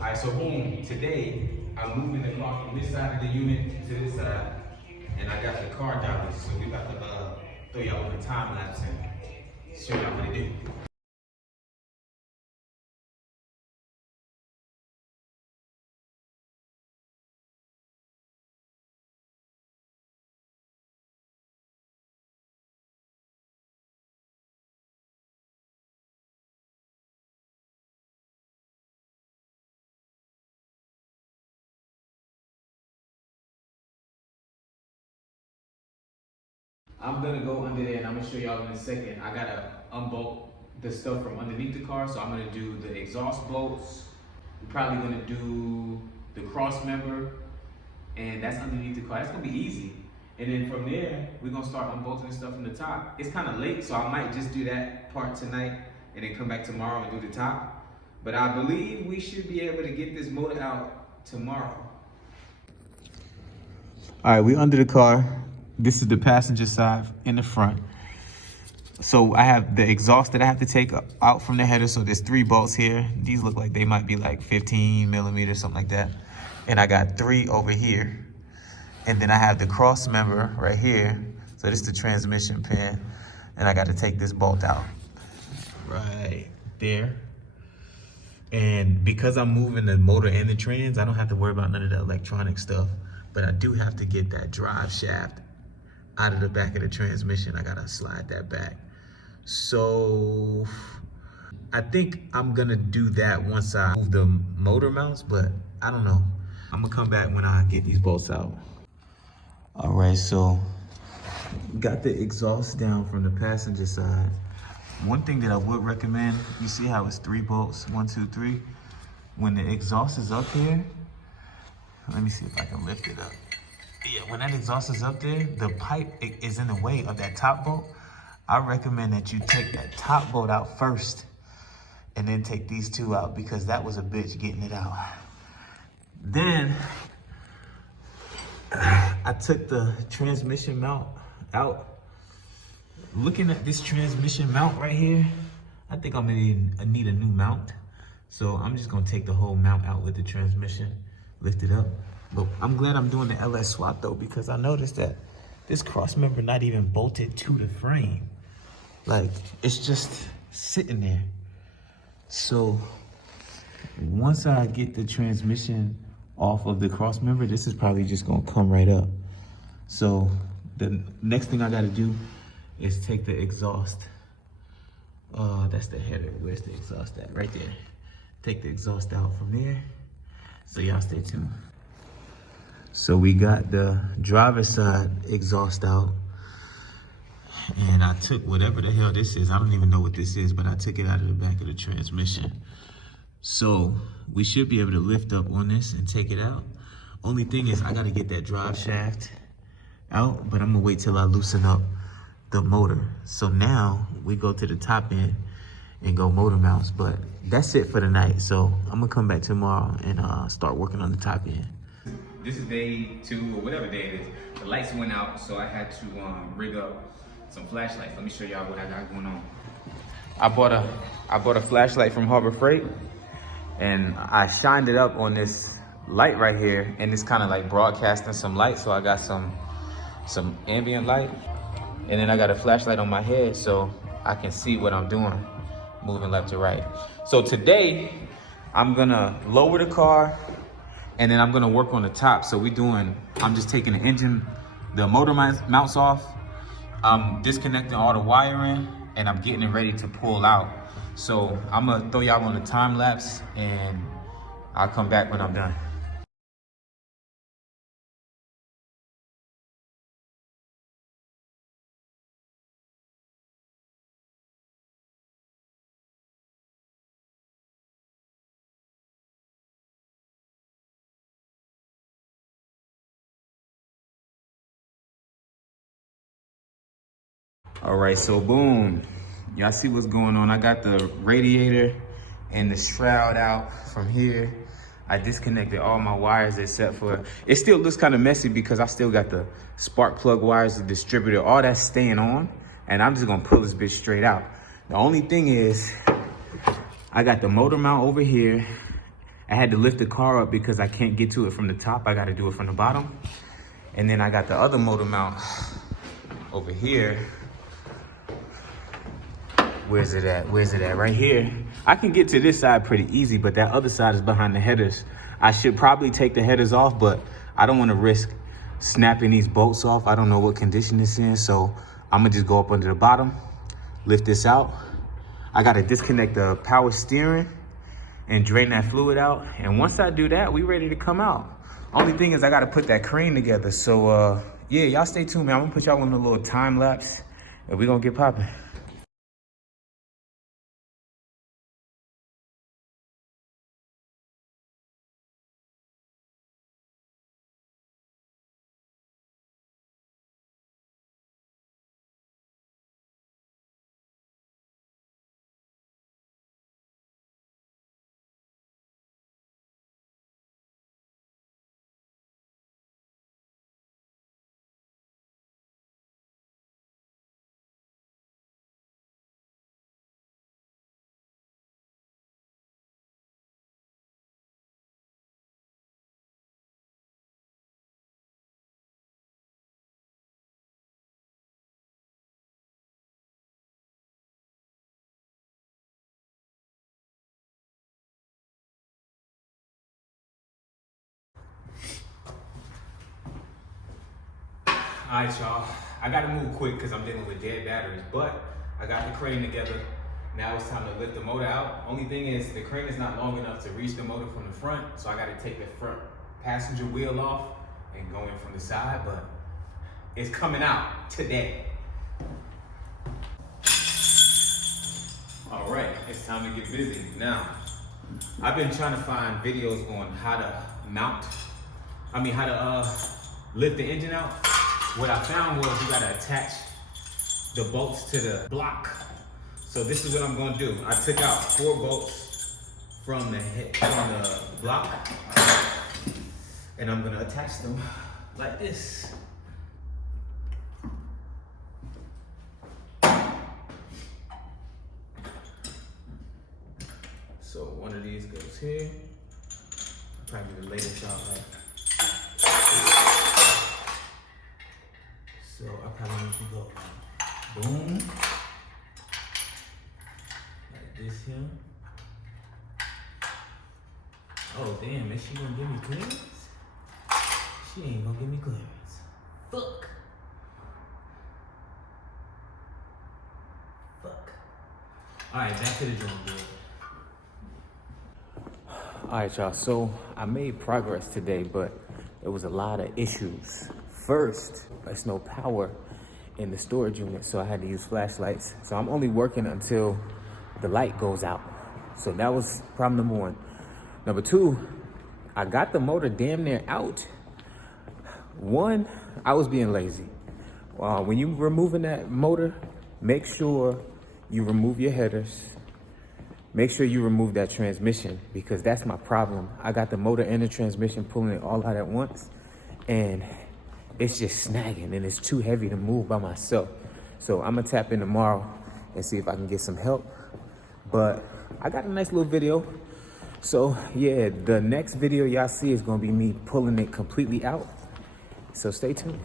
All right, so boom, today I'm moving the car from this side of the unit to this side, and I got the car down. So we about to throw y'all on the time lapse and show y'all what to do. I'm gonna go under there and I'm gonna show y'all in a second. I gotta unbolt the stuff from underneath the car, so I'm gonna do the exhaust bolts. We're probably gonna do the cross member, and that's underneath the car. That's gonna be easy. And then from there, we're gonna start unbolting the stuff from the top. It's kind of late, so I might just do that part tonight and then come back tomorrow and do the top. But I believe we should be able to get this motor out tomorrow. All right, we're under the car. This is the passenger side in the front. So I have the exhaust that I have to take out from the header. So there's 3 bolts here. These look like they might be like 15 millimeters, something like that. And I got 3 over here. And then I have the cross member right here. So this is the transmission pin. And I got to take this bolt out right there. And because I'm moving the motor and the trans, I don't have to worry about none of the electronic stuff. But I do have to get that drive shaft out of the back of the transmission. I gotta slide that back. So I think I'm gonna do that once I move the motor mounts, but I don't know. I'm gonna come back when I get these bolts out. All right, so got the exhaust down from the passenger side. One thing that I would recommend, you see how it's 3 bolts, 1, 2, 3. When the exhaust is up here, let me see if I can lift it up. Yeah, when that exhaust is up there, the pipe is in the way of that top bolt. I recommend that you take that top bolt out first and then take these 2 out, because that was a bitch getting it out. Then I took the transmission mount out. Looking at this transmission mount right here, I think I'm gonna need a new mount. So I'm just gonna take the whole mount out with the transmission, lift it up. But I'm glad I'm doing the LS swap though, because I noticed that this cross member not even bolted to the frame. Like, it's just sitting there. So once I get the transmission off of the cross member, this is probably just gonna come right up. So the next thing I gotta do is take the exhaust. That's the header. Where's the exhaust at? Right there. Take the exhaust out from there. So y'all stay tuned. So we got the driver's side exhaust out. And I took whatever the hell this is. I don't even know what this is, but I took it out of the back of the transmission. So we should be able to lift up on this and take it out. Only thing is I gotta get that drive shaft out, but I'm gonna wait till I loosen up the motor. So now we go to the top end and go motor mounts, but that's it for the night. So I'm gonna come back tomorrow and start working on the top end. This is day 2 or whatever day it is. The lights went out, so I had to rig up some flashlights. Let me show y'all what I got going on. I bought a flashlight from Harbor Freight, and I shined it up on this light right here, and it's kind of like broadcasting some light. So I got some ambient light, and then I got a flashlight on my head so I can see what I'm doing, moving left to right. So today I'm gonna lower the car, and then I'm gonna work on the top. So I'm just taking the engine, the motor mounts off. I'm disconnecting all the wiring, and I'm getting it ready to pull out. So I'm gonna throw y'all on the time lapse, and I'll come back when I'm done. All right, so boom. Y'all see what's going on. I got the radiator and the shroud out from here. I disconnected all my wires except for, it still looks kind of messy because I still got the spark plug wires, the distributor, all that's staying on. And I'm just gonna pull this bitch straight out. The only thing is, I got the motor mount over here, I had to lift the car up because I can't get to it from the top. I gotta do it from the bottom. And then I got the other motor mount over here. Where's it at? Where's it at? Right here. I can get to this side pretty easy, but that other side is behind the headers. I should probably take the headers off, but I don't want to risk snapping these bolts off. I don't know what condition this in, so I'm gonna just go up under the bottom, lift this out. I gotta disconnect the power steering and drain that fluid out. And once I do that, we ready to come out. Only thing is I gotta put that crane together. So yeah, y'all stay tuned, man. I'm gonna put y'all on a little time lapse and we gonna get popping. All right, y'all. I gotta move quick because I'm dealing with dead batteries, but I got the crane together. Now it's time to lift the motor out. Only thing is the crane is not long enough to reach the motor from the front, so I gotta take the front passenger wheel off and go in from the side, but it's coming out today. All right, it's time to get busy. Now, I've been trying to find videos on how to lift the engine out. What I found was you gotta attach the bolts to the block. So this is what I'm gonna do. I took out 4 bolts from the block, and I'm gonna attach them like this. So one of these goes here. I'll probably lay this out like. So I probably need to go boom, like this here. Oh damn, is she gonna give me clearance? She ain't gonna give me clearance. Fuck. All right, back to the drawing board. All right, y'all, so I made progress today, but there was a lot of issues. First, there's no power in the storage unit, so I had to use flashlights. So I'm only working until the light goes out. So that was problem number 1. Number 2, I got the motor damn near out. 1, I was being lazy. When you removing that motor, make sure you remove your headers. Make sure you remove that transmission, because that's my problem. I got the motor and the transmission pulling it all out at once, and it's just snagging and it's too heavy to move by myself. So I'm gonna tap in tomorrow and see if I can get some help. But I got a nice little video. So yeah, the next video y'all see is gonna be me pulling it completely out. So stay tuned.